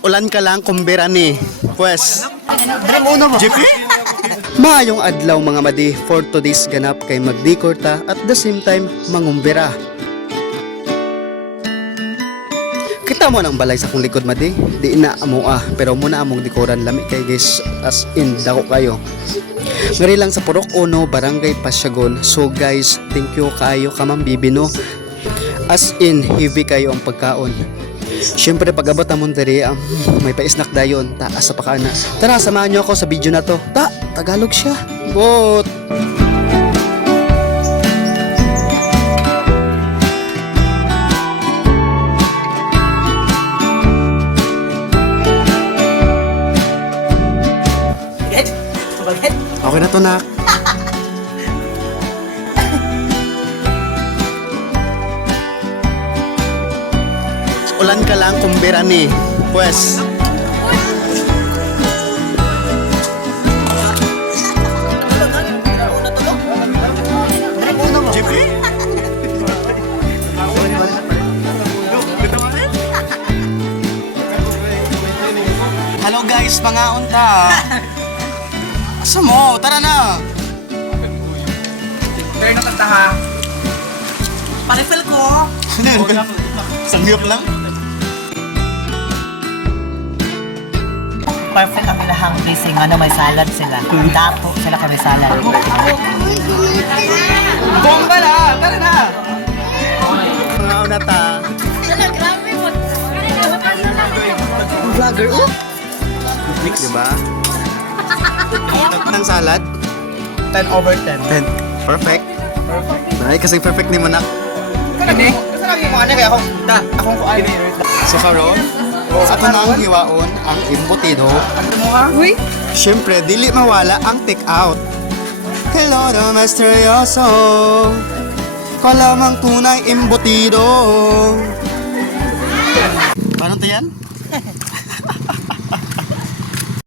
Ulan ka lang kumbera ni. Pwes. JP? Maayong adlaw mga madi for today's ganap kay magdekor ta at the same time mangumbera. Kita mo nang balay sa akong likod madi, di na amo pero muna among dekoran lami kay guys as in dako kayo. Ngari lang sa Purok Uno, Barangay Pasyagon. So guys, thank you kayo kamang bibino. As in, heavy kayo ang pagkaon. Siyempre pag abot amon diri, may pa-snack dayon, taas sa pakana. Tara, samahan niyo ako sa video na to. Tagalog siya. Bot! Okay na to, nak. Ulan ka lang kumbera ni. Pwes. JP? Hello guys, mga unta. Asa mo? Tara na! Pero nakanta ha. Parifel ko. Sangyop lang? Perfect ang ilahang dressing. May salad sila. Dato sila kami salad. Bomba na! Tara na! Mga unata. Vlogger, Mix, diba? Ng salad? 10/10. 10. Perfect. Ay, kasi perfect ni Manak. Kani? Kasi lagi mo ano kaya ako. Akong kuan. So karon, sa tunang hiwaon ang embutido. Ano mo ha? Uy. Siyempre, dili mawala ang take out. Hello, no misteryoso. Ko lamang tunay embutido. Paano to yan?